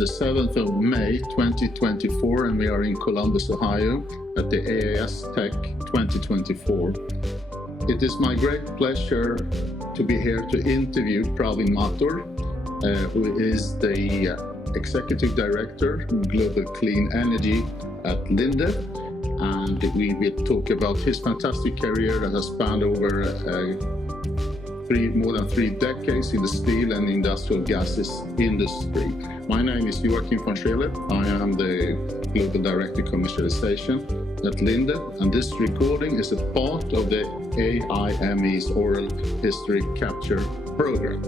the 7th of May 2024 and we are in Columbus, Ohio at the AAS Tech 2024. It is my great pleasure to be here to interview Pravin Mathur, who is the Executive Director Global Clean Energy at Linde, and we will talk about his fantastic career that has spanned over more than 3 decades in the steel and industrial gases industry. My name is Joachim von Scheele. I am the Global Director Commercialization at Linde, and this recording is a part of the AIME's Oral History Capture program.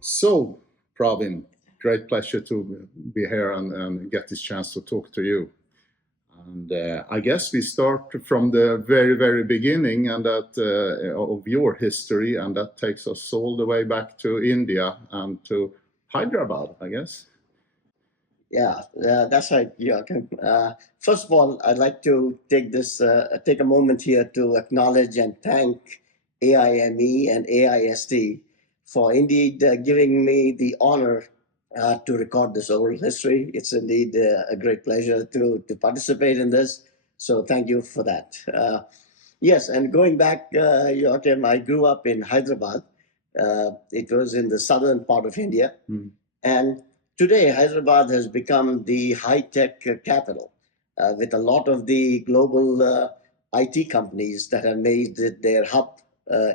So, Pravin, great pleasure to be here and get this chance to talk to you. And I guess we start from the very, very beginning and that of your history, and that takes us all the way back to India and to Hyderabad, I guess. Yeah, that's right, Joachim. First of all, I'd like to take a moment here to acknowledge and thank AIME and AIST for indeed giving me the honor to record this oral history. It's indeed a great pleasure to participate in this. So thank you for that. Yes, and going back, Joachim, I grew up in Hyderabad. It was in the southern part of India. Mm. And today, Hyderabad has become the high-tech capital with a lot of the global IT companies that have made it their hub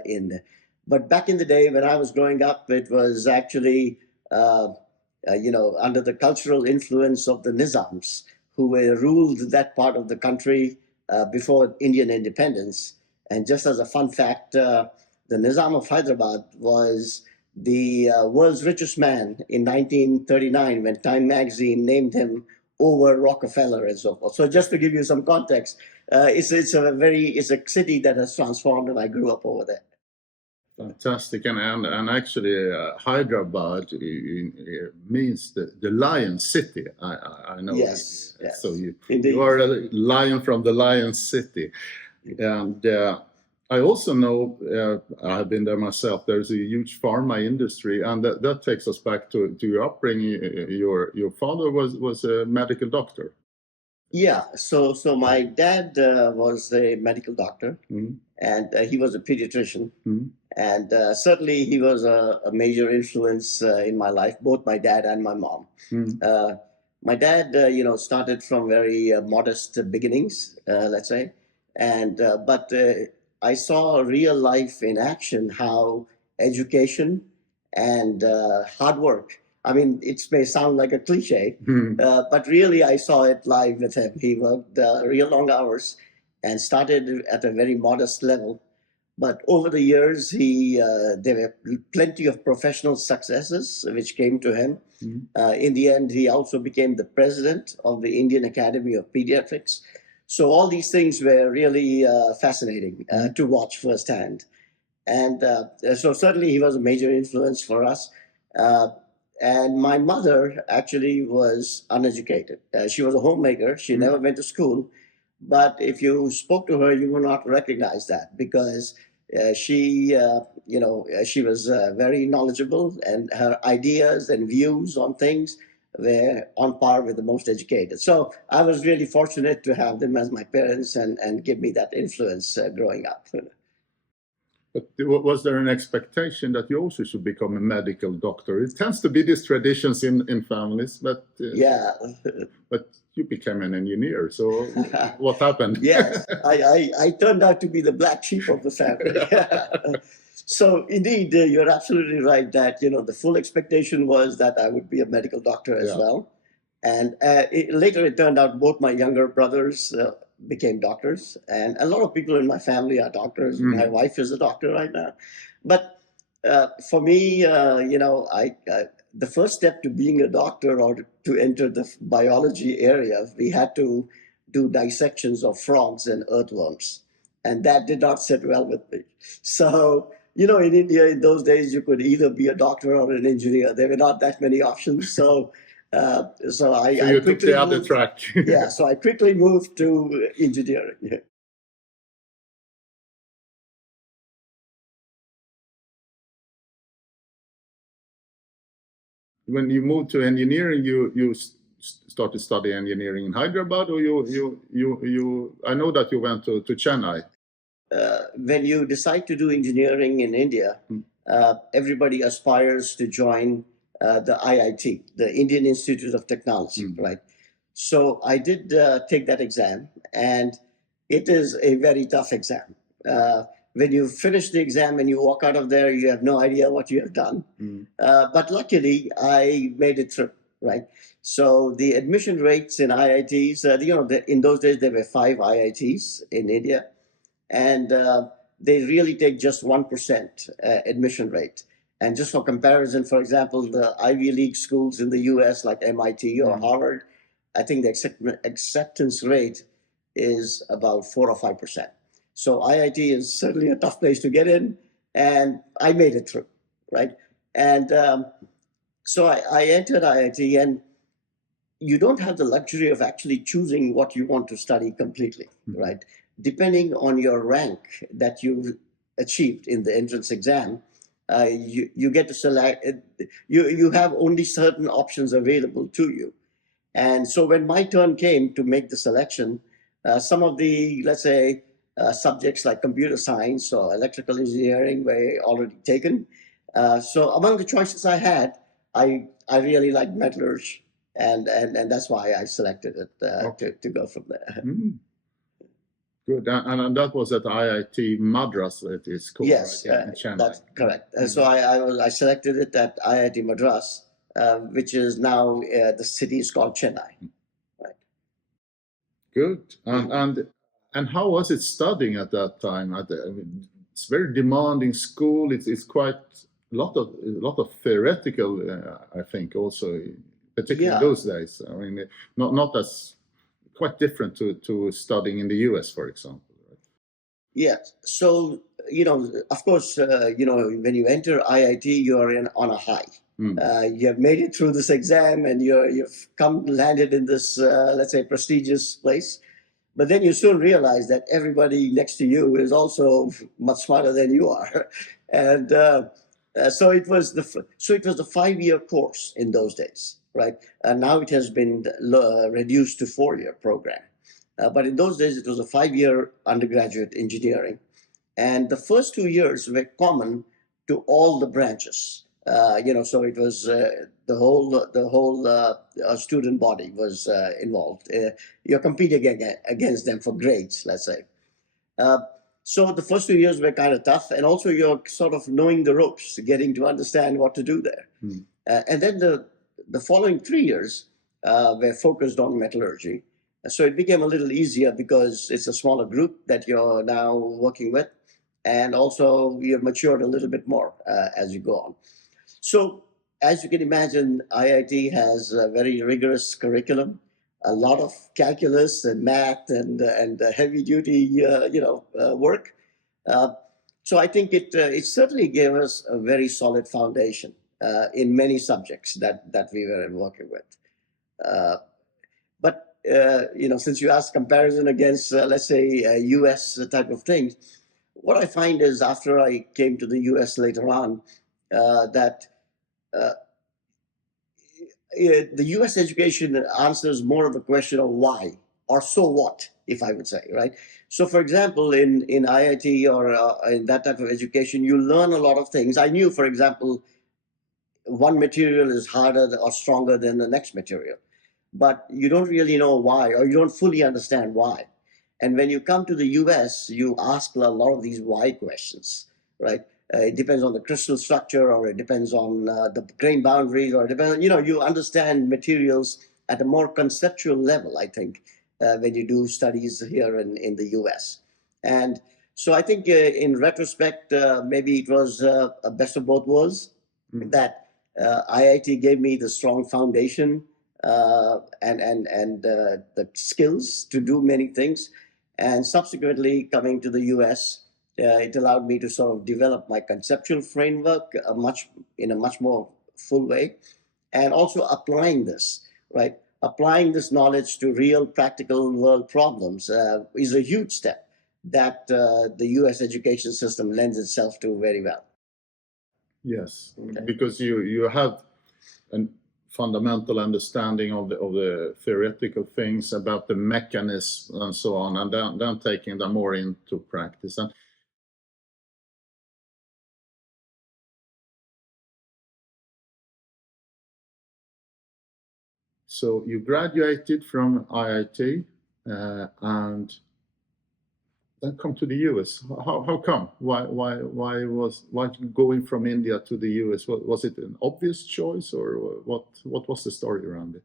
in. But back in the day when I was growing up, it was actually under the cultural influence of the Nizams, who ruled that part of the country before Indian independence. And just as a fun fact, the Nizam of Hyderabad was the world's richest man in 1939 when Time magazine named him over Rockefeller and so forth. So just to give you some context, it's a city that has transformed, and I grew up over there. Fantastic, and actually Hyderabad means the lion city. I know. Yes, yes. So you are a lion from the lion city, and I also know I've been there myself. There's a huge pharma industry, and that takes us back to your upbringing. Your father was a medical doctor. Yeah, so my dad was a medical doctor, mm-hmm. and he was a pediatrician. Mm-hmm. And certainly he was a major influence in my life, both my dad and my mom. Mm. My dad, started from very modest beginnings, let's say. And but I saw real life in action, how education and hard work. I mean, it may sound like a cliche, but really I saw it live with him. He worked real long hours and started at a very modest level. But over the years, there were plenty of professional successes which came to him. Mm-hmm. In the end, he also became the president of the Indian Academy of Pediatrics. So all these things were really fascinating to watch firsthand. And so certainly he was a major influence for us. And my mother actually was uneducated. She was a homemaker. She never went to school. But if you spoke to her, you would not recognize that, because she was very knowledgeable, and her ideas and views on things were on par with the most educated. So I was really fortunate to have them as my parents and give me that influence growing up. But was there an expectation that you also should become a medical doctor? It tends to be these traditions in families, but yeah. But you became an engineer, so what happened? Yes, I turned out to be the black sheep of the family. So indeed, you're absolutely right that the full expectation was that I would be a medical doctor as well. And later it turned out both my younger brothers became doctors, and a lot of people in my family are doctors. Mm. My wife is a doctor right now. But for me, the first step to being a doctor or to enter the biology area, we had to do dissections of frogs and earthworms. And that did not sit well with me. So, in India in those days, you could either be a doctor or an engineer. There were not that many options. So I took the other track. Yeah, so I quickly moved to engineering. when you moved to engineering, you started studying engineering in Hyderabad, or you I know that you went to Chennai. When you decide to do engineering in India, everybody aspires to join the IIT, the Indian Institute of Technology, right? So I did take that exam, and it is a very tough exam. When you finish the exam and you walk out of there, you have no idea what you have done. But luckily, I made it through, right? So the admission rates in IITs, in those days, there were 5 IITs in India, and they really take just 1% admission rate. And just for comparison, for example, the Ivy League schools in the US, like MIT or Harvard, I think the acceptance rate is about 4 or 5%. So IIT is certainly a tough place to get in, and I made it through, right? And so I entered IIT, and you don't have the luxury of actually choosing what you want to study completely, right? Depending on your rank that you've achieved in the entrance exam, you get to select, you have only certain options available to you. And so when my turn came to make the selection, some of the, let's say, subjects like computer science or electrical engineering were already taken. So among the choices I had, I really liked metallurgy, and that's why I selected it to go from there. Good, and that was at IIT Madras, it is called, yes, right? In Chennai. That's correct. So I selected it at IIT Madras, which is now the city is called Chennai. Right. Good, and how was it studying at that time? It's very demanding school. It's quite a lot of theoretical, I think, also, particularly in those days. I mean, not as quite different to studying in the US, for example. Right? Yes. So, of course, when you enter IIT, you're on a high. You have made it through this exam, and you've landed in this, let's say, prestigious place. But then you soon realize that everybody next to you is also much smarter than you are, and so it was the 5-year course in those days, right? And now it has been reduced to 4-year program, but in those days it was a 5-year undergraduate engineering, and the first 2 years were common to all the branches. So it was the whole student body was involved. You're competing against them for grades, let's say. So the first 2 years were kind of tough, and also you're sort of knowing the ropes, getting to understand what to do there. And then the following 3 years were focused on metallurgy. So it became a little easier because it's a smaller group that you're now working with, and also you've matured a little bit more as you go on. So as you can imagine, IIT has a very rigorous curriculum, a lot of calculus and math and heavy duty work. So I think it certainly gave us a very solid foundation in many subjects that we were working with. But since you asked comparison against, let's say, US type of things, what I find is after I came to the US later on, that the US education answers more of the question of why, or so what, if I would say, right? So for example, in IIT or in that type of education, you learn a lot of things. I knew, for example, one material is harder or stronger than the next material, but you don't really know why, or you don't fully understand why. And when you come to the US, you ask a lot of these why questions, right? It depends on the crystal structure, or it depends on the grain boundaries, or it depends, you understand materials at a more conceptual level, I think, when you do studies here in the US. And so I think in retrospect, maybe it was a best of both worlds, that IIT gave me the strong foundation and the skills to do many things. And subsequently coming to the US, it allowed me to sort of develop my conceptual framework in a much more full way, and also applying this, right? Applying this knowledge to real practical world problems is a huge step that the US education system lends itself to very well. Yes, okay. Because you have a fundamental understanding of the theoretical things about the mechanism and so on, and then taking them more into practice. And so you graduated from IIT and then come to the US. How come? Why going from India to the US? Was it an obvious choice, or what was the story around it?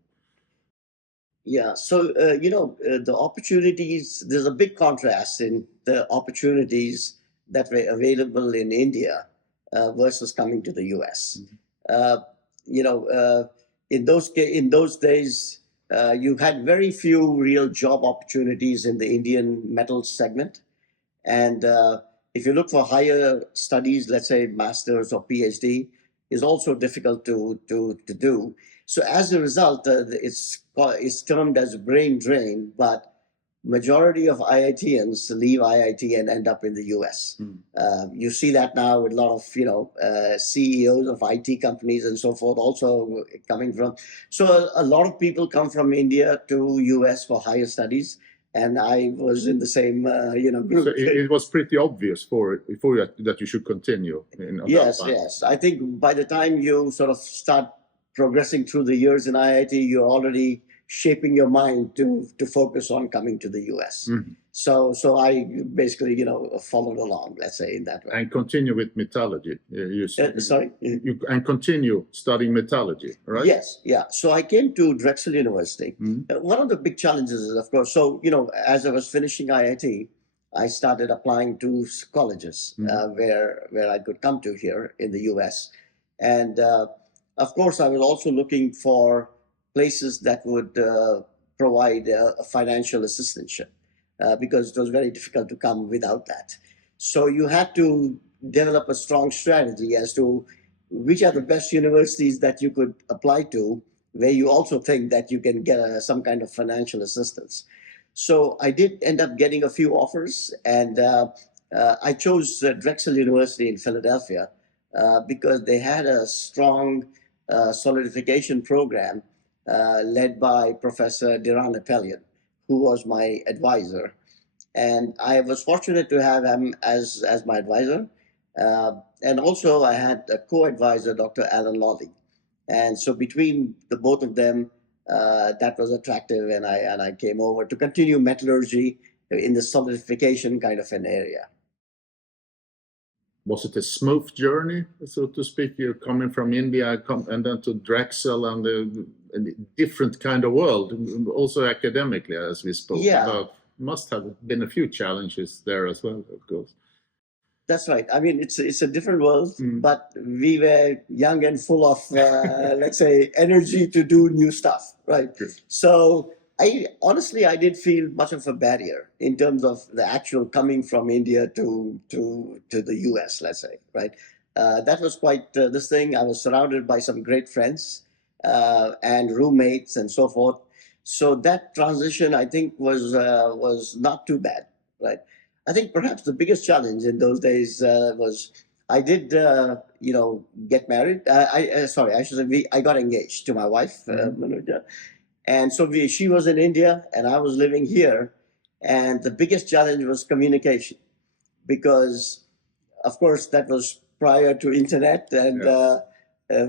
Yeah, so the opportunities, there's a big contrast in the opportunities that were available in India versus coming to the US. In those days, you had very few real job opportunities in the Indian metals segment. And if you look for higher studies, let's say master's or PhD, is also difficult to do. So as a result, it's termed as brain drain, but majority of IITians leave IIT and end up in the US. You see that now with a lot of CEOs of IT companies and so forth also coming from. So a lot of people come from India to US for higher studies. And I was in the same, group. So it was pretty obvious for you that you should continue. Yes. I think by the time you sort of start progressing through the years in IIT, you're already shaping your mind to focus on coming to the US. Mm-hmm. So I basically, followed along, let's say, in that way. And continue with metallurgy. Sorry? And continue studying metallurgy, right? Yes, yeah. So I came to Drexel University. Mm-hmm. One of the big challenges is, of course, so, as I was finishing IIT, I started applying to colleges where I could come to here in the US. And of course, I was also looking for places that would provide a financial assistance. Because it was very difficult to come without that. So you had to develop a strong strategy as to which are the best universities that you could apply to, where you also think that you can get some kind of financial assistance. So I did end up getting a few offers, and I chose Drexel University in Philadelphia because they had a strong solidification program led by Professor Diran Apelian, who was my advisor. And I was fortunate to have him as my advisor. And also I had a co-advisor, Dr. Alan Lawley. And so between the both of them, that was attractive, and I came over to continue metallurgy in the solidification kind of an area. Was it a smooth journey, so to speak? You're coming from India and then to Drexel and a different kind of world, also academically, as we spoke about. Must have been a few challenges there as well, of course. That's right. I mean, it's a different world, but we were young and full of, let's say, energy to do new stuff, right? Sure. So I didn't feel much of a barrier in terms of the actual coming from India to the US, let's say, right? That was quite this thing. I was surrounded by some great friends and roommates and so forth. So that transition, I think, was not too bad, right? I think perhaps the biggest challenge in those days was I did, get married. I got engaged to my wife, Manuja. And so she was in India and I was living here. And the biggest challenge was communication, because, of course, that was prior to internet, and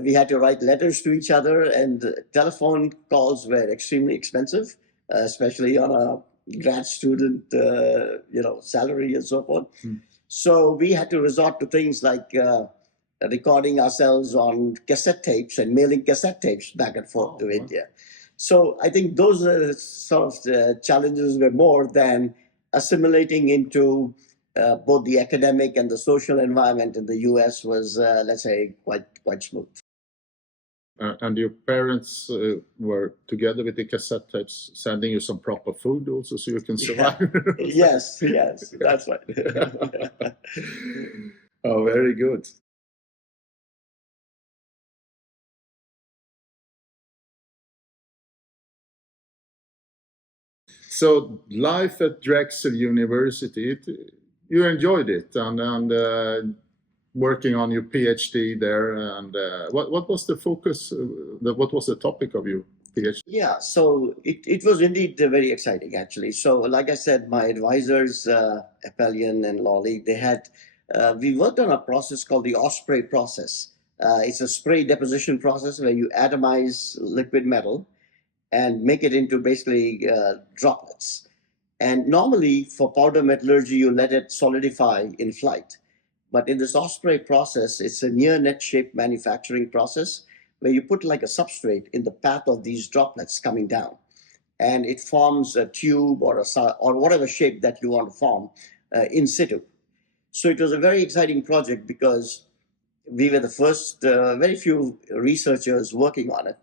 we had to write letters to each other, and telephone calls were extremely expensive, especially on a grad student, salary and so forth. So we had to resort to things like recording ourselves on cassette tapes and mailing cassette tapes back and forth to India. So I think those sort of challenges were more than assimilating into both the academic and the social environment in the US was, let's say, quite smooth. And your parents were together with the cassette tapes, sending you some proper food also, so you can survive? Yes, that's right. Oh, very good. So life at Drexel University, you enjoyed it, and working on your PhD there, and what was the focus? What was the topic of your PhD? Yeah, so it was indeed very exciting, actually. So, like I said, my advisors, Appelian and Lawley, we worked on a process called the Osprey process. It's a spray deposition process where you atomize liquid metal and make it into basically droplets. And normally for powder metallurgy, you let it solidify in flight. But in this Osprey process, it's a near net shape manufacturing process where you put like a substrate in the path of these droplets coming down. And it forms a tube or whatever shape that you want to form in situ. So it was a very exciting project because we were the first, very few researchers working on it.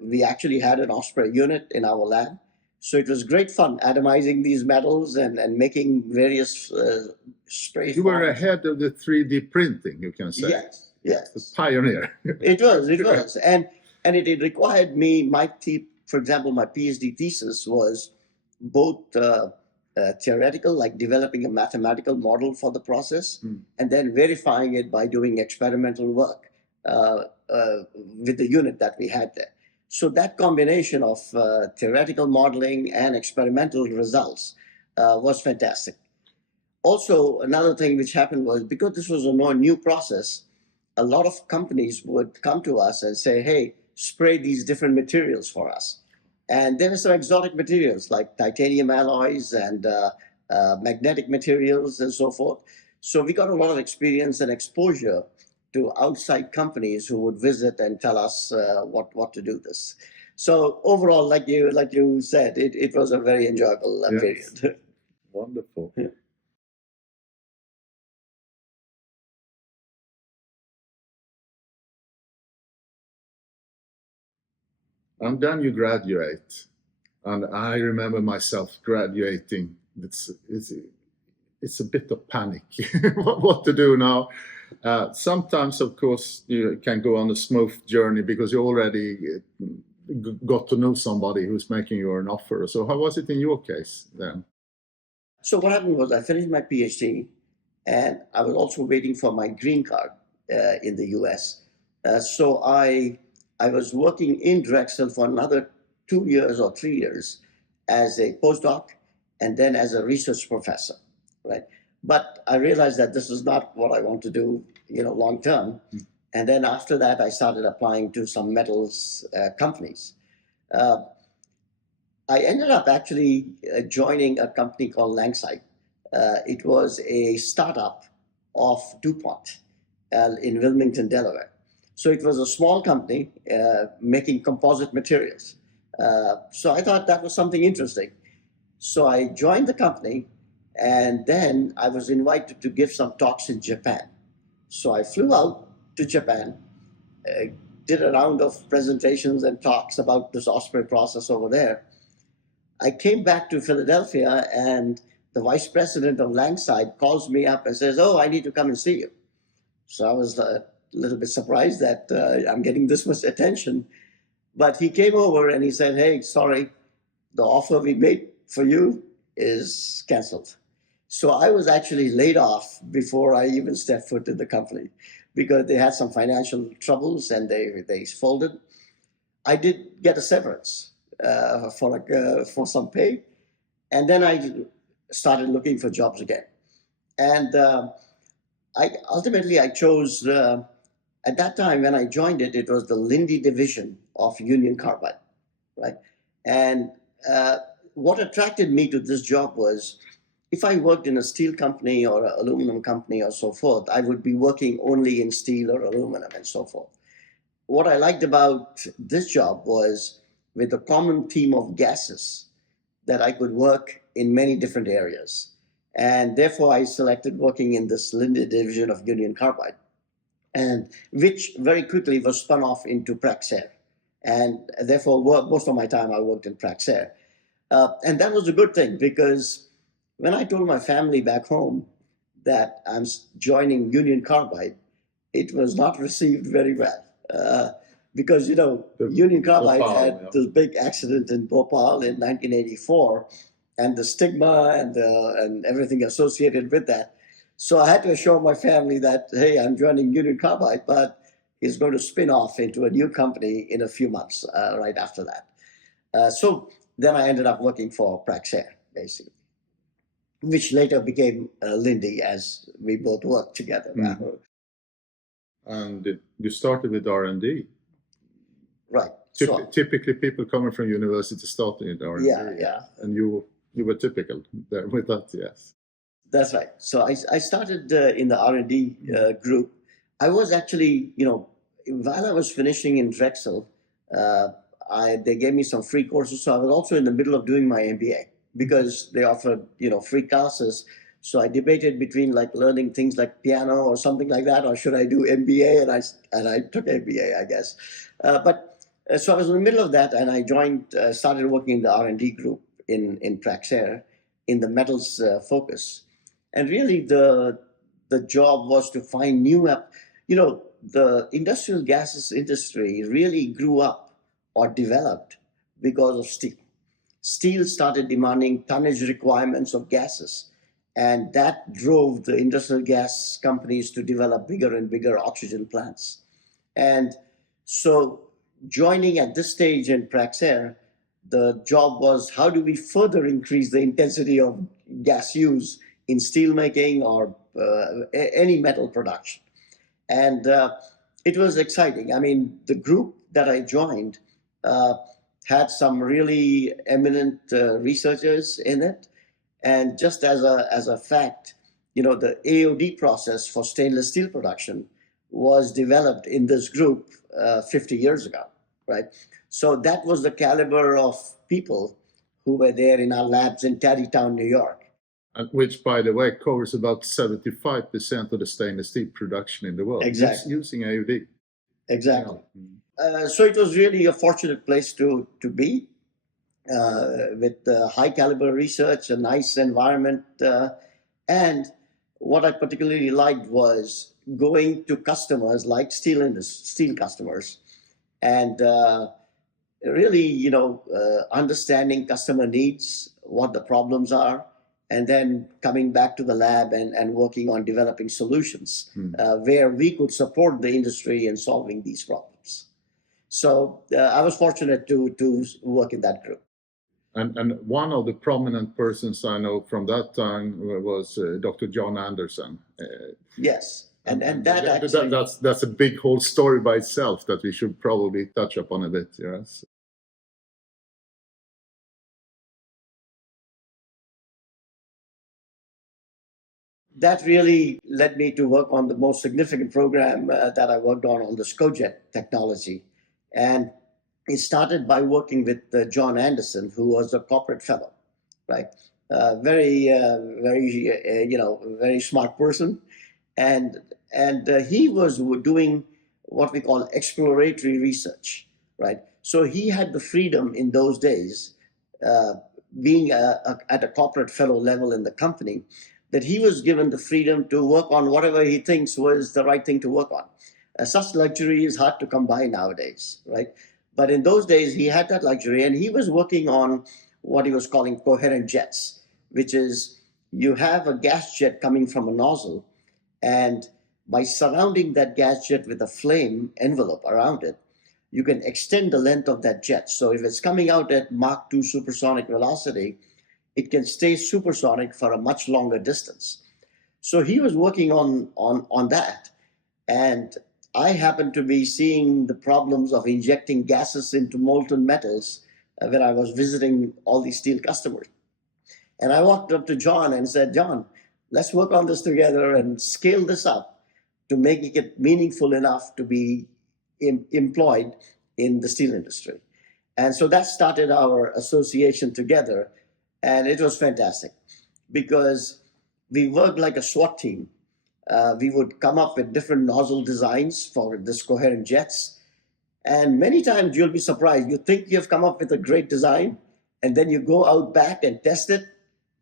We actually had an Osprey unit in our lab. So it was great fun atomizing these metals and making various spray You were ahead of the 3D printing, you can say. Yes, yes. The pioneer. It was. And it required me, for example, my PhD thesis was both theoretical, like developing a mathematical model for the process, and then verifying it by doing experimental work with the unit that we had there. So that combination of theoretical modeling and experimental results was fantastic. Also, another thing which happened was because this was a new process, a lot of companies would come to us and say, hey, spray these different materials for us. And there were some exotic materials like titanium alloys and magnetic materials and so forth. So we got a lot of experience and exposure to outside companies who would visit and tell us what to do this. So overall, like you said, it was a very enjoyable period. Wonderful. Yeah. And then you graduate, and I remember myself graduating. It's a bit of panic. What to do now? Sometimes, of course, you can go on a smooth journey because you already got to know somebody who's making you an offer. So how was it in your case then? So what happened was I finished my PhD, and I was also waiting for my green card in the US. So I was working in Drexel for another 2 years or 3 years as a postdoc and then as a research professor, right? But I realized that this is not what I want to do, long term. And then after that, I started applying to some metals companies. I ended up actually joining a company called Langside. It was a startup of DuPont in Wilmington, Delaware. So it was a small company making composite materials. So I thought that was something interesting. So I joined the company, and then I was invited to give some talks in Japan. So I flew out to Japan, did a round of presentations and talks about this Osprey process over there. I came back to Philadelphia, and the vice president of Langside calls me up and says, oh, I need to come and see you. So I was a little bit surprised that I'm getting this much attention. But he came over and he said, hey, sorry, the offer we made for you is canceled. So I was actually laid off before I even stepped foot in the company because they had some financial troubles and they folded. I did get a severance for some pay. And then I started looking for jobs again. And I chose, at that time when I joined it, it was the Lindy division of Union Carbide, right? And what attracted me to this job was if I worked in a steel company or an aluminum company or so forth, I would be working only in steel or aluminum and so forth. What I liked about this job was with a common theme of gases that I could work in many different areas. And therefore, I selected working in this Lindy division of Union Carbide, and which very quickly was spun off into Praxair. And therefore, most of my time I worked in Praxair. And that was a good thing because when I told my family back home that I'm joining Union Carbide, it was not received very well. Because, Union Carbide had this big accident in Bhopal in 1984, and the stigma and everything associated with that. So I had to assure my family that, hey, I'm joining Union Carbide, but it's going to spin off into a new company in a few months right after that. So then I ended up working for Praxair, basically, which later became Lindy as we both worked together. Mm. And you started with R&D. Right. Typically, people coming from university starting at R&D. Yeah. And you were typical there with that, yes. That's right. So I started in the R&D group. I was actually, while I was finishing in Drexel, they gave me some free courses. So I was also in the middle of doing my MBA because they offered, free classes. So I debated between like learning things like piano or something like that, or should I do MBA? And I took MBA, I guess. So I was in the middle of that, and I started working in the R&D group in Praxair in the metals focus. And really, the job was to find new, the industrial gases industry really grew up or developed because of steel. Steel started demanding tonnage requirements of gases, and that drove the industrial gas companies to develop bigger and bigger oxygen plants. And so, joining at this stage in Praxair, the job was how do we further increase the intensity of gas use in steelmaking or any metal production. And it was exciting. I mean, the group that I joined had some really eminent researchers in it. And just as a fact, the AOD process for stainless steel production was developed in this group 50 years ago, right? So that was the caliber of people who were there in our labs in Tarrytown, New York. Which, by the way, covers about 75% of the stainless steel production in the world. Exactly. Using AOD. Exactly. Yeah. So it was really a fortunate place to be with high caliber research, a nice environment. And what I particularly liked was going to customers like steel customers and really, understanding customer needs, what the problems are, and then coming back to the lab and working on developing solutions where we could support the industry in solving these problems. So I was fortunate to work in that group. And one of the prominent persons I know from that time was Dr. John Anderson. Yes. And that actually... That's a big whole story by itself that we should probably touch upon a bit, yes. That really led me to work on the most significant program that I worked on the CoJet technology. And it started by working with John Anderson, who was a corporate fellow, right? Very smart person. And he was doing what we call exploratory research, right? So he had the freedom in those days, being at a corporate fellow level in the company, that he was given the freedom to work on whatever he thinks was the right thing to work on. Such luxury is hard to come by nowadays, right? But in those days, he had that luxury, and he was working on what he was calling coherent jets, which is you have a gas jet coming from a nozzle, and by surrounding that gas jet with a flame envelope around it, you can extend the length of that jet. So if it's coming out at Mach 2 supersonic velocity, it can stay supersonic for a much longer distance. So he was working on that. And I happened to be seeing the problems of injecting gases into molten metals when I was visiting all these steel customers. And I walked up to John and said, John, let's work on this together and scale this up to make it meaningful enough to be employed in the steel industry. And so that started our association together. And it was fantastic because we worked like a SWAT team. We would come up with different nozzle designs for this coherent jets. And many times you'll be surprised. You think you've come up with a great design, and then you go out back and test it,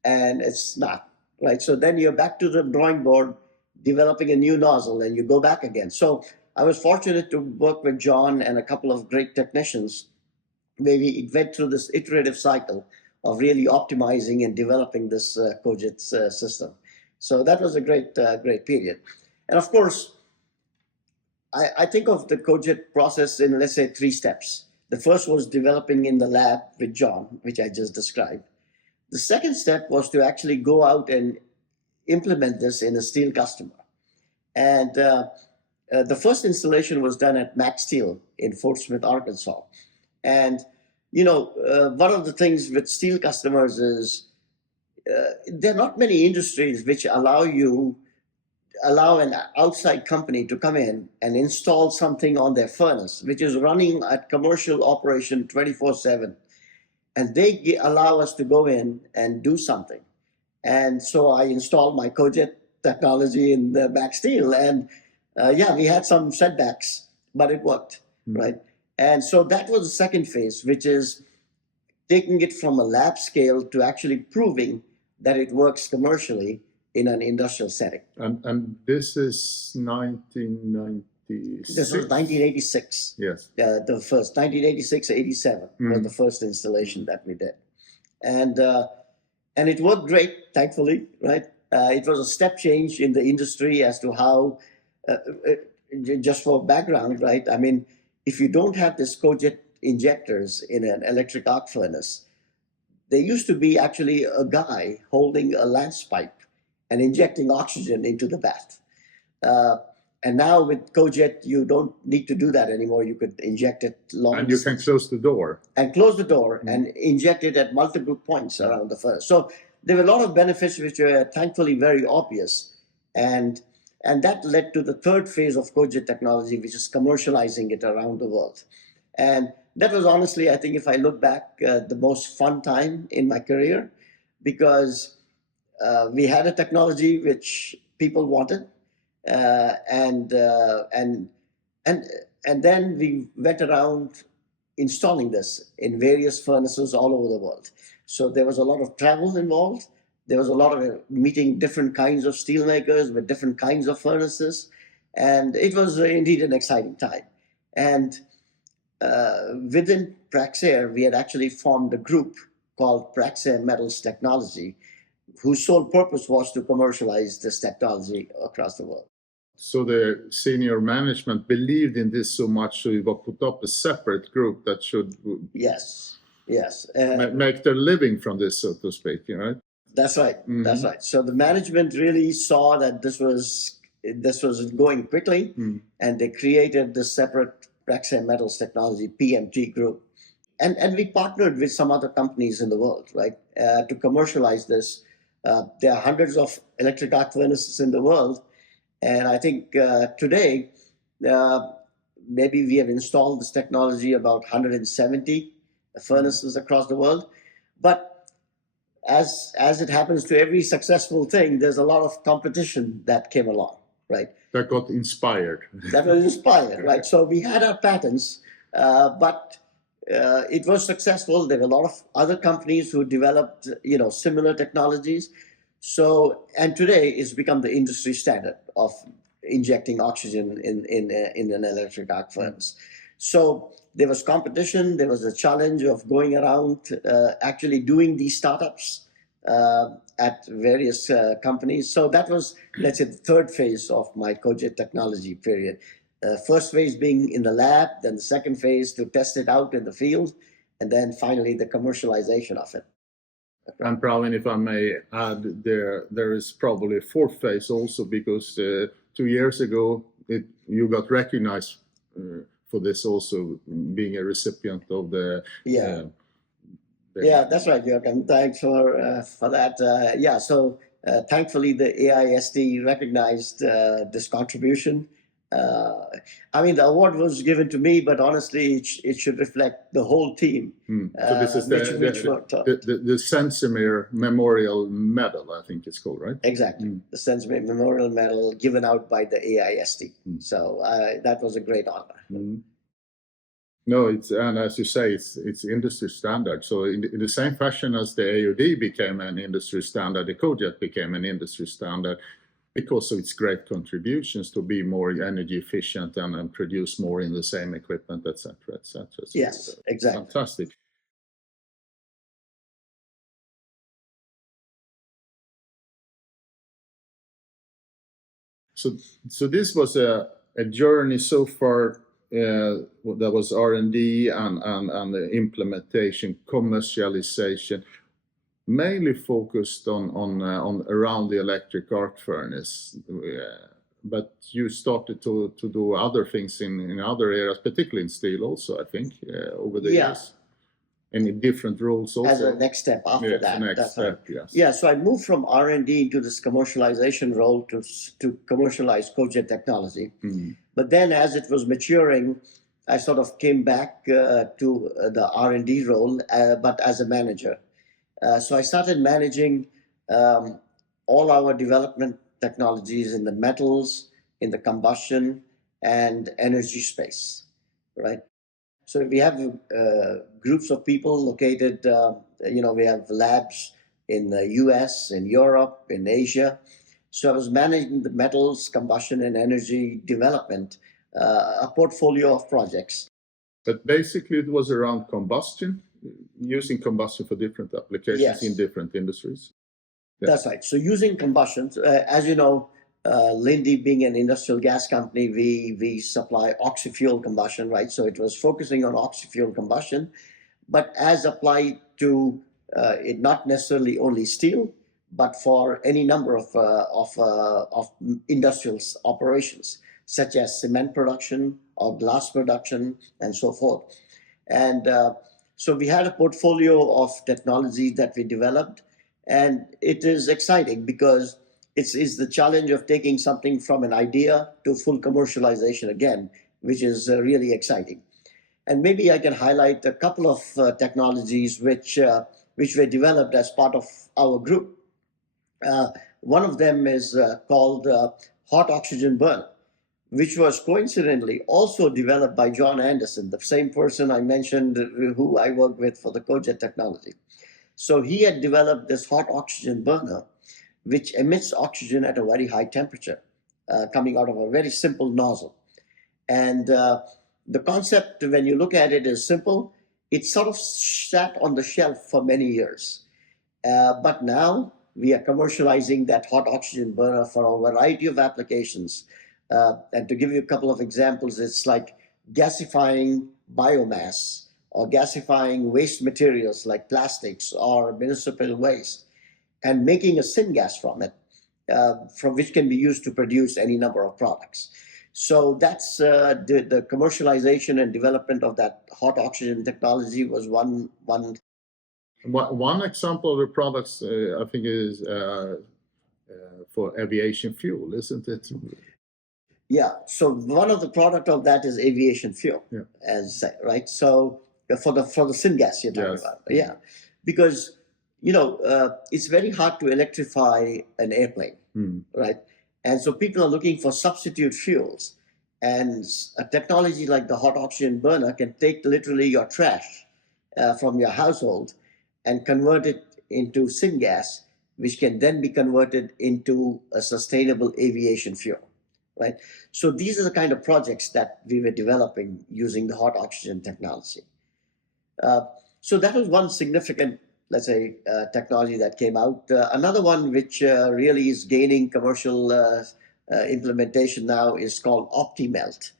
and it's not, right? So then you're back to the drawing board, developing a new nozzle, and you go back again. So I was fortunate to work with John and a couple of great technicians. Maybe went through this iterative cycle of really optimizing and developing this CoJet system. So that was a great period. And of course, I think of the CoJet process in, let's say, 3 steps. The first was developing in the lab with John, which I just described. The second step was to actually go out and implement this in a steel customer. And the first installation was done at Max Steel in Fort Smith, Arkansas. And, one of the things with steel customers is there are not many industries which allow an outside company to come in and install something on their furnace, which is running at commercial operation 24/7. And they allow us to go in and do something. And so I installed my CoJet technology in the back steel. And we had some setbacks, but it worked, right? And so that was the second phase, which is taking it from a lab scale to actually proving that it works commercially in an industrial setting. And this is 1996? This was 1986. Yes. The first, 1986, 87 was the first installation that we did. And it worked great, thankfully, right? It was a step change in the industry as to how, just for background, right? I mean, if you don't have this CoJet injectors in an electric arc furnace, there used to be actually a guy holding a lance pipe and injecting oxygen into the bath. And now with CoJet, you don't need to do that anymore. You could inject it long and you can close the door. And close the door and inject it at multiple points around the furnace. So there were a lot of benefits which were thankfully very obvious. And that led to the third phase of CoJet technology, which is commercializing it around the world. And that was honestly, I think if I look back, the most fun time in my career, because we had a technology which people wanted. And then we went around installing this in various furnaces all over the world. So there was a lot of travel involved. There was a lot of meeting different kinds of steelmakers with different kinds of furnaces. And it was indeed an exciting time. And within Praxair, we had actually formed a group called Praxair Metals Technology, whose sole purpose was to commercialize this technology across the world. So the senior management believed in this so much, so you put up a separate group that should make their living from this, so to speak, right? That's right. That's right. So the management really saw that this was going quickly, and they created this separate Praxair Metals Technology (PMT) group, and we partnered with some other companies in the world, right, to commercialize this. There are hundreds of electric arc furnaces in the world. And I think today, maybe we have installed this technology about 170 furnaces across the world. But as it happens to every successful thing, there's a lot of competition that came along, right? That got inspired. That was inspired, right? So we had our patents, but it was successful. There were a lot of other companies who developed, similar technologies. So, and today it's become the industry standard of injecting oxygen in an electric arc furnace. So there was competition. There was a challenge of going around actually doing these startups at various companies. So that was, let's say, the third phase of my CoJet technology period. First phase being in the lab, then the second phase to test it out in the field, and then finally the commercialization of it. And Pravin, if I may add, there is probably a fourth phase also, because 2 years ago you got recognized for this also, being a recipient of the... Yeah, that's right, Jürgen. Thanks for that. So thankfully the AIST recognized this contribution. I mean, the award was given to me, but honestly, it should reflect the whole team. So this is the Sensimir Memorial Medal, I think it's called, right? Exactly. The Sensimir Memorial Medal given out by the AIST. So that was a great honor. No, and as you say, it's industry standard. So in the same fashion as the AOD became an industry standard, the CoJet became an industry standard, because of its great contributions to be more energy efficient and produce more in the same equipment, etc., etc. Yes, exactly. Fantastic. So this was a journey so far that was R&D and the implementation, commercialization, mainly focused on around the electric arc furnace. But you started to do other things in other areas, particularly in steel also, I think, over the years. And in different roles also. As a next step after that. Next step, yes. Yeah, so I moved from R&D into this commercialization role to commercialize CoJet technology. But then as it was maturing, I sort of came back to the R&D role, but as a manager. So I started managing all our development technologies in the metals, in the combustion, and energy space, right? So we have groups of people located, we have labs in the US, in Europe, in Asia. So I was managing the metals, combustion, and energy development, a portfolio of projects. But basically it was around combustion, using combustion for different applications in different industries. Yeah. That's right. So using combustion, as you know, Linde being an industrial gas company, we supply oxy-fuel combustion, right? So it was focusing on oxy-fuel combustion, but as applied to it not necessarily only steel, but for any number of industrial operations, such as cement production or glass production and so forth. And so we had a portfolio of technology that we developed, and it is exciting because it's the challenge of taking something from an idea to full commercialization again, which is really exciting. And maybe I can highlight a couple of technologies which were developed as part of our group. One of them is called hot oxygen burner, which was coincidentally also developed by John Anderson, the same person I mentioned who I worked with for the CoJet technology. So he had developed this hot oxygen burner, which emits oxygen at a very high temperature, coming out of a very simple nozzle. And the concept, when you look at it, is simple. It sort of sat on the shelf for many years. But now we are commercializing that hot oxygen burner for a variety of applications. And to give you a couple of examples, it's like gasifying biomass or gasifying waste materials like plastics or municipal waste, and making a syngas from it, from which can be used to produce any number of products. So that's the commercialization and development of that hot oxygen technology was one. One example of the products, I think, is for aviation fuel, isn't it? Yeah. So one of the product of that is aviation fuel, right? So for the syngas you're talking about, because it's very hard to electrify an airplane, right? And so people are looking for substitute fuels, and a technology like the hot oxygen burner can take literally your trash from your household and convert it into syngas, which can then be converted into a sustainable aviation fuel, right? So these are the kind of projects that we were developing using the hot oxygen technology. So that was one significant, let's say, technology that came out. Another one which really is gaining commercial implementation now is called OptiMelt.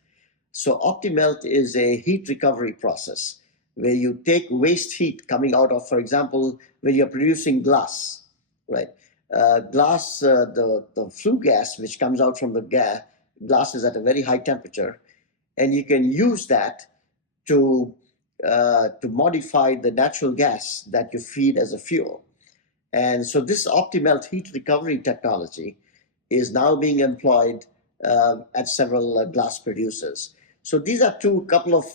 So OptiMelt is a heat recovery process where you take waste heat coming out of, for example, when you're producing glass, right? Glass, the flue gas which comes out from the glass is at a very high temperature, and you can use that to modify the natural gas that you feed as a fuel. And so this OptiMelt heat recovery technology is now being employed at several glass producers. So these are couple of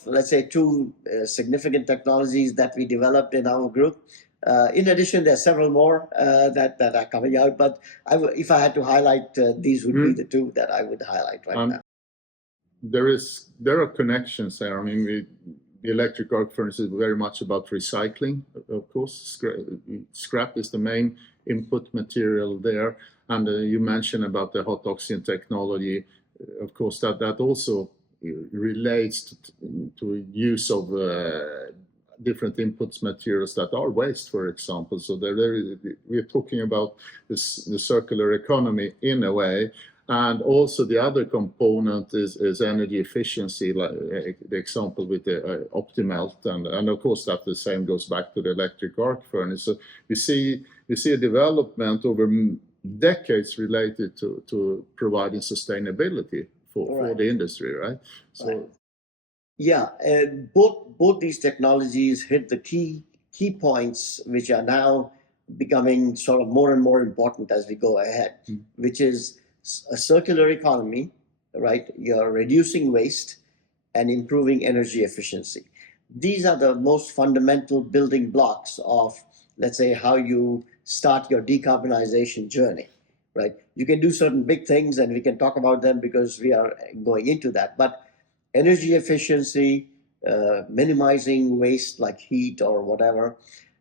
significant technologies that we developed in our group. In addition, there are several more that are coming out, but if I had to highlight, these would be the two that I would highlight right now. There are connections there. I mean, the electric arc furnace is very much about recycling, of course. Scrap is the main input material there. And you mentioned about the hot oxygen technology. Of course, that also relates to use of different inputs materials that are waste, for example. So we're talking about the circular economy in a way. And also the other component is energy efficiency, like the example with the OptiMelt, and of course that the same goes back to the electric arc furnace. So we see a development over decades related to providing sustainability for the industry, right? So. Right. Yeah, both these technologies hit the key points, which are now becoming sort of more and more important as we go ahead, which is a circular economy, right? You're reducing waste and improving energy efficiency. These are the most fundamental building blocks of, let's say, how you start your decarbonization journey, right? You can do certain big things, and we can talk about them because we are going into that, but energy efficiency, minimizing waste like heat or whatever,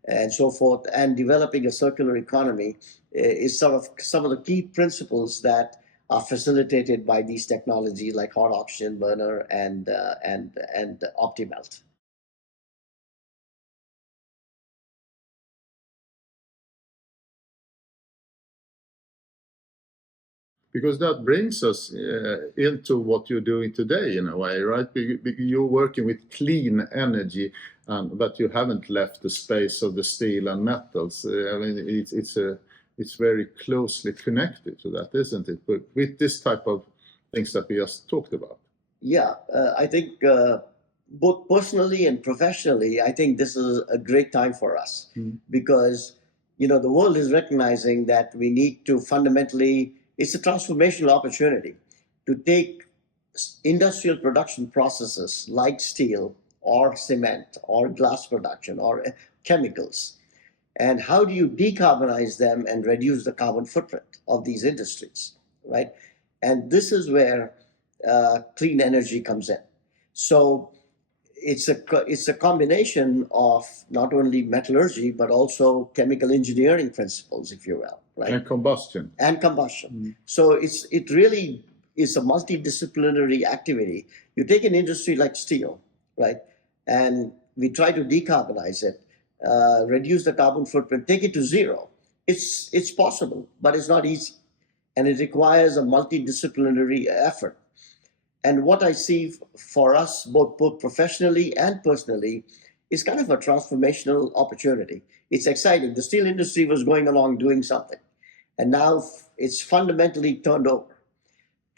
and so forth, and developing a circular economy is sort of some of the key principles that are facilitated by these technologies like hot oxygen burner and OptiMelt. Because that brings us into what you're doing today in a way, right? You're working with clean energy, but you haven't left the space of the steel and metals. I mean, it's very closely connected to that, isn't it? But with this type of things that we just talked about. Yeah, I think both personally and professionally, I think this is a great time for us because, you know, the world is recognizing that we need to fundamentally, it's a transformational opportunity to take industrial production processes like steel or cement or glass production or chemicals, and how do you decarbonize them and reduce the carbon footprint of these industries, right? And this is where clean energy comes in. So it's a combination of not only metallurgy but also chemical engineering principles, if you will, right? And combustion. So it really is a multidisciplinary activity. You take an industry like steel, right, and we try to decarbonize it, reduce the carbon footprint, take it to zero. It's possible, but it's not easy, and it requires a multidisciplinary effort. And what I see for us, both professionally and personally, is kind of a transformational opportunity. It's exciting. The steel industry was going along doing something, and now it's fundamentally turned over.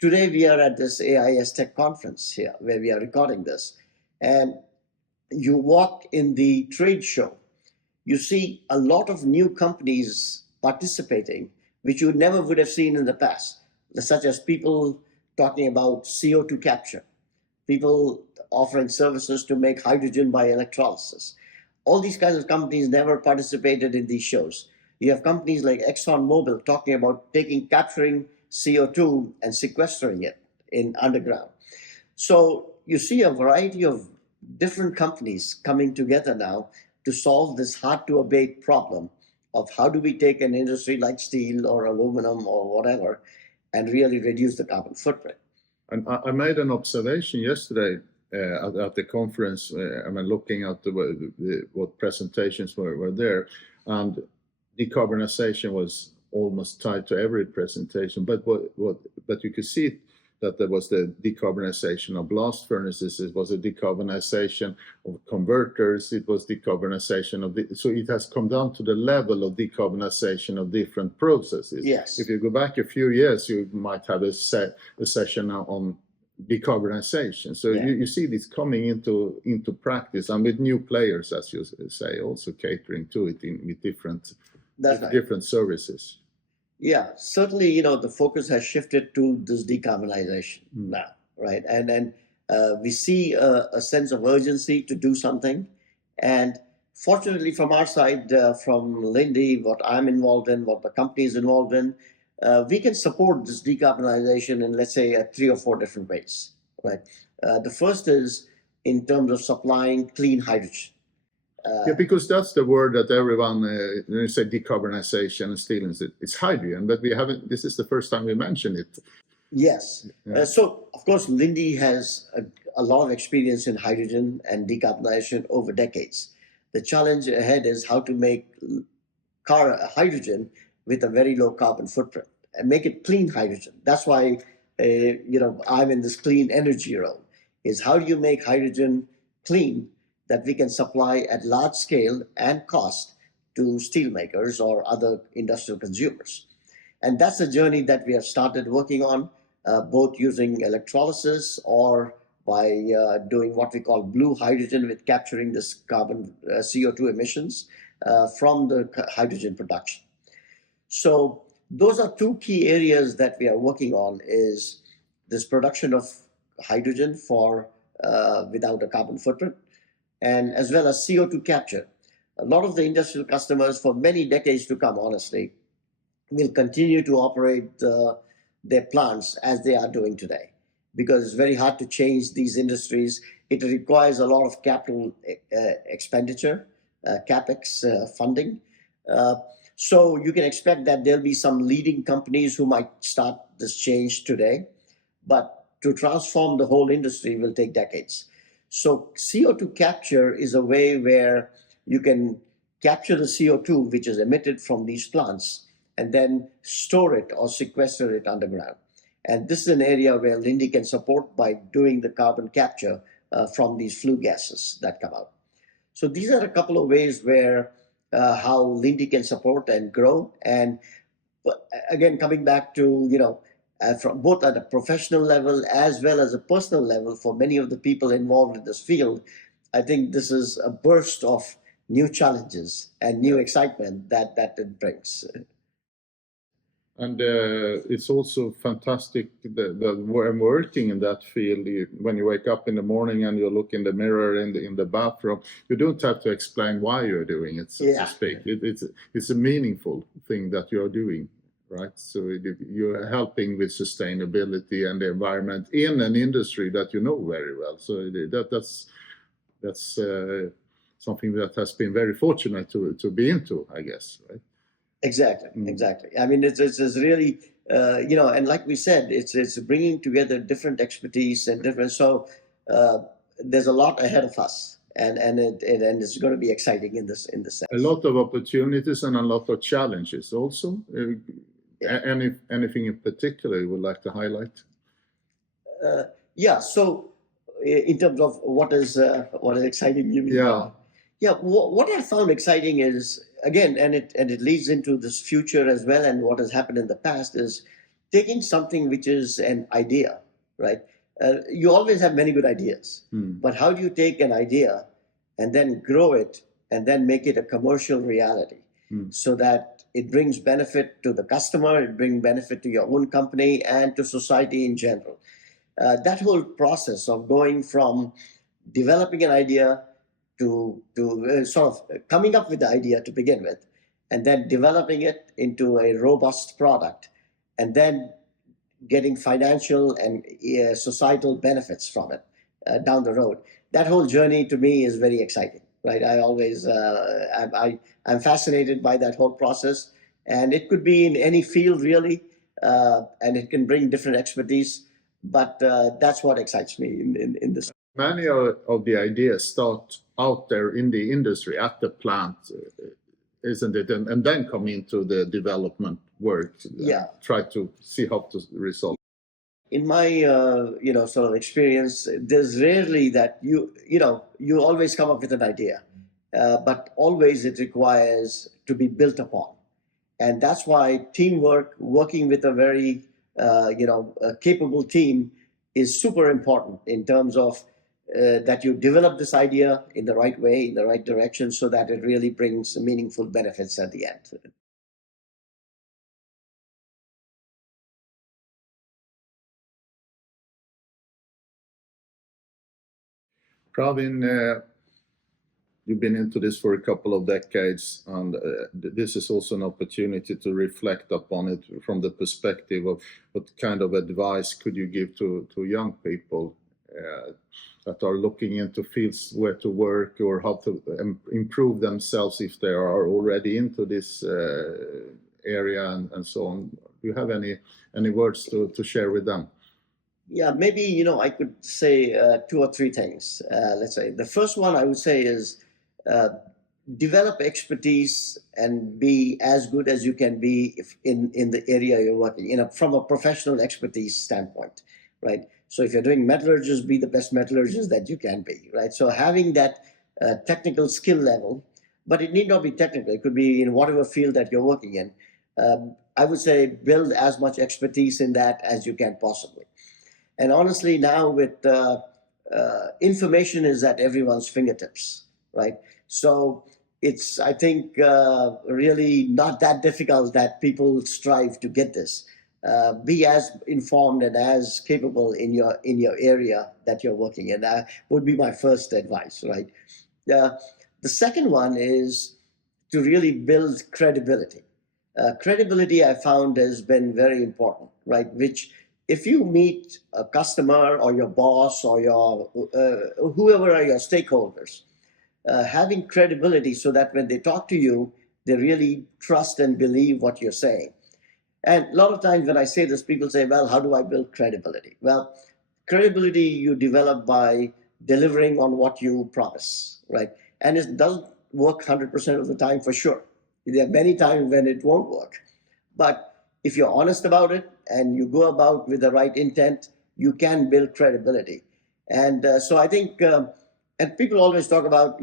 Today, we are at this AIS Tech conference here, where we are recording this, and you walk in the trade show, you see a lot of new companies participating, which you never would have seen in the past, such as people talking about CO2 capture, people offering services to make hydrogen by electrolysis. All these kinds of companies never participated in these shows. You have companies like ExxonMobil talking about capturing CO2 and sequestering it in underground. So you see a variety of different companies coming together now to solve this hard to abate problem of how do we take an industry like steel or aluminum or whatever and really reduce the carbon footprint. And I made an observation yesterday at the conference. I mean, looking at what presentations were there, and decarbonization was almost tied to every presentation. But you could see that there was the decarbonization of blast furnaces, it was a decarbonization of converters, it was decarbonization of so it has come down to the level of decarbonization of different processes. Yes. If you go back a few years, you might have a session on decarbonization. So yeah, you see this coming into practice, and with new players, as you say, also catering to it with different services. Yeah, certainly, you know, the focus has shifted to this decarbonization now, right? And then we see a sense of urgency to do something. And fortunately, from our side, from Lindy, what I'm involved in, what the company is involved in, we can support this decarbonization in, let's say, 3 or 4 different ways, right? The first is in terms of supplying clean hydrogen. Yeah, because that's the word that everyone, when you say decarbonization and steel, it's hydrogen, but we haven't, this is the first time we mention it. Yes. Yeah. So, of course, Lindy has a lot of experience in hydrogen and decarbonization over decades. The challenge ahead is how to make hydrogen with a very low carbon footprint. make it clean hydrogen. That's why I'm in this clean energy role. Is how do you make hydrogen clean that we can supply at large scale and cost to steel makers or other industrial consumers. And that's a journey that we have started working on, both using electrolysis or by doing what we call blue hydrogen with capturing this carbon CO2 emissions from the hydrogen production. So those are two key areas that we are working on, is this production of hydrogen for without a carbon footprint, and as well as CO2 capture. A lot of the industrial customers for many decades to come, honestly, will continue to operate their plants as they are doing today, because it's very hard to change these industries. It requires a lot of capital expenditure, CapEx funding. So you can expect that there'll be some leading companies who might start this change today, but to transform the whole industry will take decades. So CO2 capture is a way where you can capture the CO2 which is emitted from these plants and then store it or sequester it underground. And this is an area where Linde can support by doing the carbon capture from these flue gases that come out. So these are a couple of ways where how Linde can support and grow. And again, coming back to, from both at a professional level as well as a personal level for many of the people involved in this field, I think this is a burst of new challenges and new excitement that it brings. And it's also fantastic that when working in that field, when you wake up in the morning and you look in the mirror in the bathroom, you don't have to explain why you're doing it, so to speak. It's a meaningful thing that you're doing, right? So you're helping with sustainability and the environment in an industry that you know very well. So that's something that has been very fortunate to be into, I guess, right? Exactly, exactly. I mean, it's really, and like we said, it's bringing together different expertise and different. So there's a lot ahead of us, and it's going to be exciting in this sense. A lot of opportunities and a lot of challenges also. Anything in particular you would like to highlight? So in terms of what is exciting you? What I found exciting is, again, and it leads into this future as well, and what has happened in the past is taking something which is an idea, right? You always have many good ideas, but how do you take an idea and then grow it and then make it a commercial reality so that it brings benefit to the customer, it brings benefit to your own company and to society in general. That whole process of going from developing an idea to sort of coming up with the idea to begin with, and then developing it into a robust product, and then getting financial and societal benefits from it down the road. That whole journey to me is very exciting, right? I always, I'm fascinated by that whole process, and it could be in any field really, and it can bring different expertise, but that's what excites me in this. Many of the ideas start out there in the industry at the plant, isn't it? And then come into the development work. Try to see how to resolve. In my sort of experience, there's rarely that you always come up with an idea, but always it requires to be built upon, and that's why teamwork, working with a very a capable team, is super important in terms of that you develop this idea in the right way, in the right direction, so that it really brings meaningful benefits at the end. Pravin, you've been into this for a couple of decades, and this is also an opportunity to reflect upon it from the perspective of what kind of advice could you give to young people that are looking into fields where to work or how to improve themselves if they are already into this area and so on. Do you have any words to share with them? Yeah, maybe, I could say 2 or 3 things. Let's say the first one I would say is develop expertise and be as good as you can be if in the area you're working in, from a professional expertise standpoint, right? So if you're doing metallurgist, be the best metallurgist that you can be, right? So having that technical skill level, but it need not be technical. It could be in whatever field that you're working in. I would say build as much expertise in that as you can possibly. And honestly, now with information is at everyone's fingertips, right? So it's, I think, really not that difficult that people strive to get this. Be as informed and as capable in your area that you're working in. That would be my first advice, right? The second one is to really build credibility. Credibility, I found, has been very important, right? Which, if you meet a customer or your boss or your whoever are your stakeholders, having credibility so that when they talk to you, they really trust and believe what you're saying. And a lot of times when I say this, people say, well, how do I build credibility? Well, credibility you develop by delivering on what you promise, right? And it doesn't work 100% of the time, for sure. There are many times when it won't work. But if you're honest about it and you go about with the right intent, you can build credibility. And so I think, and people always talk about,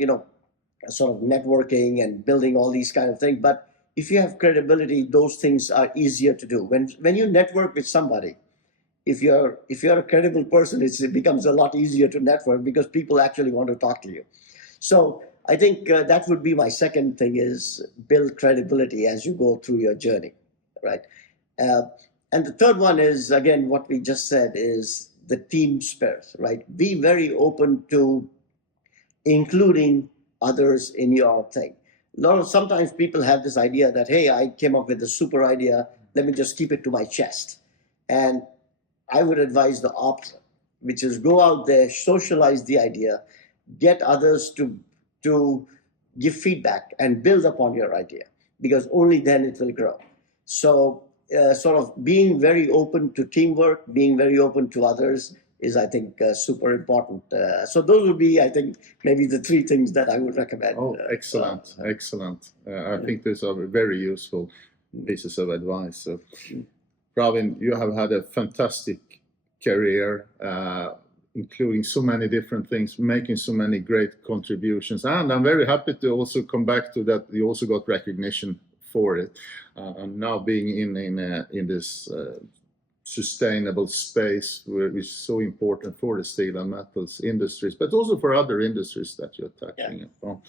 sort of networking and building all these kind of things. But if you have credibility, those things are easier to do. When you network with somebody, if you're a credible person, it becomes a lot easier to network because people actually want to talk to you. So I think that would be my second thing, is build credibility as you go through your journey, right? And the third one is, again, what we just said, is the team spirit, right? Be very open to including others in your thing. Sometimes people have this idea that, hey, I came up with a super idea, let me just keep it to my chest. And I would advise the opposite, which is go out there, socialize the idea, get others to give feedback and build upon your idea, because only then it will grow. So sort of being very open to teamwork, being very open to others is, I think, super important. So those would be, I think, maybe the three things that I would recommend. Oh, excellent, excellent. I think these are very useful pieces of advice. So, Pravin, you have had a fantastic career, including so many different things, making so many great contributions. And I'm very happy to also come back to that. You also got recognition for it. And now being in this sustainable space, which is so important for the steel and metals industries, but also for other industries that you're touching upon.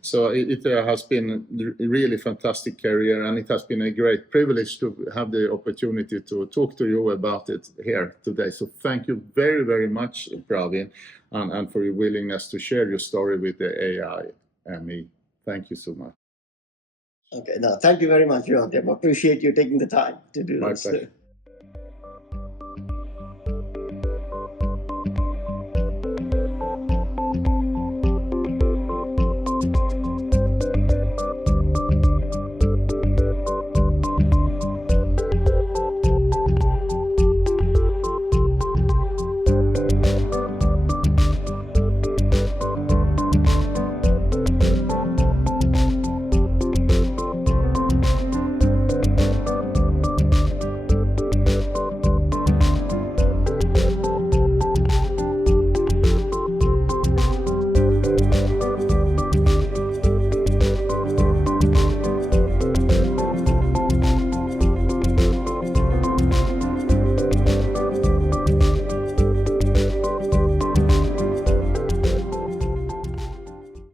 So it has been a really fantastic career, and it has been a great privilege to have the opportunity to talk to you about it here today. So thank you very, very much, Pravin, and for your willingness to share your story with the AIME. Thank you so much. Okay, no, thank you very much, Joachim. I appreciate you taking the time to do this. My pleasure.